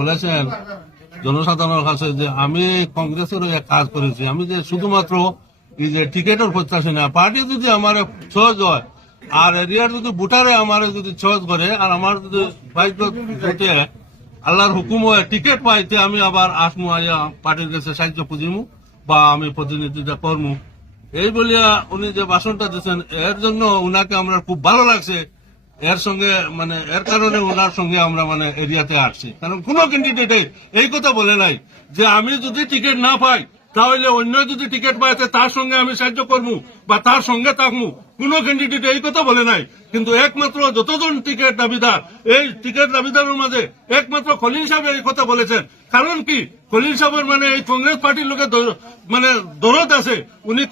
বলেছেন জনসাধারণের কাছে যে আমি কংগ্রেসের এক কাজ করেছি, আমি যে শুধুমাত্র এই যে টিকেটের প্রত্যাশী না, পার্টি যদি আমার সহজ হয় আর এরিয়ার যদি ভোটারে আমার যদি সহজ করে আর আমার যদি ভোটে আল্লাহর হুকুম হয় টিকেট পাইতে আমি আবার আসমু আইয়া পার্টির কাছে সাহায্য খুঁজিমু বা আমি প্রতিনিধিত্ব করমু। এই বলিয়া উনি যে ভাষণটা দিচ্ছেন এর জন্য উনাকে আমরা খুব ভালো লাগছে। এর সঙ্গে মানে এর কারণে ওনার সঙ্গে আমরা মানে এরিয়াতে আসছি, কারণ কোন ক্যান্ডিডেট এই কথা বলে নাই যে আমি যদি টিকিট না পাই তাহলে অন্য যদি টিকিট পাইছে তার সঙ্গে আমি সাহায্য করবো বা তার সঙ্গে থাকবো। কোন ক্যান্ডিডেট এই কথা বলে নাই, কিন্তু একমাত্র যতজন টিকিট দাবিদার এই টিকিট দাবিদারের মাঝে একমাত্র খলিল সাহেব এই কথা বলেছেন। কারণ কি, খলিল সাহেবের মানে এই কংগ্রেস পার্টির লোকের মানে দরদ আছে, উনি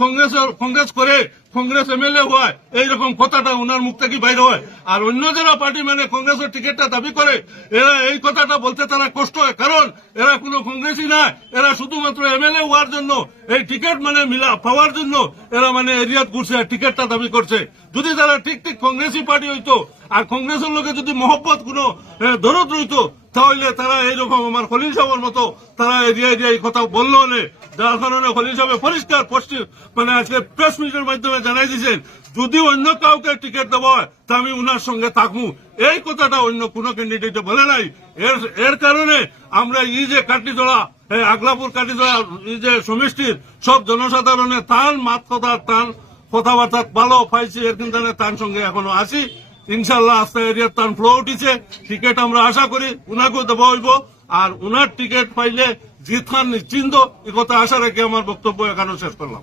কংগ্রেস করে কংগ্রেস এমএলএ হয় এইরকম কথাটা ওনার মুখ থেকে বাইরে হয়। আর অন্য যারা পার্টি মানে কংগ্রেসের টিকিটটা দাবি করে এরা এই কথাটা বলতে তারা কষ্ট হয়, কারণ এরা কোনো কংগ্রেসই না, এরা শুধুমাত্র এমএলএ হওয়ার জন্য এই টিকিট মানে পাওয়ার জন্য এরা মানে এরিয়াত ঘুরছে টিকিটটা দাবি করছে। যদি তারা ঠিক কংগ্রেসি পার্টি হইতো আর কংগ্রেসের লোকে যদি মহব্বত কোনো দরদ রইতো তাহলে তারা এইরকম আমার খলিল সাহেবের মতো তারা এরিয়া এই কথা বললো না। যার কারণে খলিল সাহেব পরিষ্কার মানে আজকে প্রেস মিটের মাধ্যমে জানাই দিয়েছেন যদি অন্য কাউকে টিকিট দেওয়া হয় তা আমি উনার সঙ্গে থাকবো। এই কথাটা অন্য কোন ক্যান্ডিডেট বলে নাই। এর কারণে আমরা এই যে কাটিজোড়া আগলাপুর কাটিজোড়া এই যে সমষ্টির সব জনসাধারণের তান মাত কথা টান কথাবার্তা ভালো পাইছি, এর কিন্তু তার সঙ্গে এখনো আছি। ইনশাল্লাহ আস্তে এরিয়ার তান ফ্লো উঠিছে, টিকিট আমরা আশা করি উনাকেও দেওয়া হইব। আর উনার টিকিট পাইলে জিত খান নিশ্চিন্ত, এ কথা আশা রেখে আমার বক্তব্য এখানে শেষ করলাম।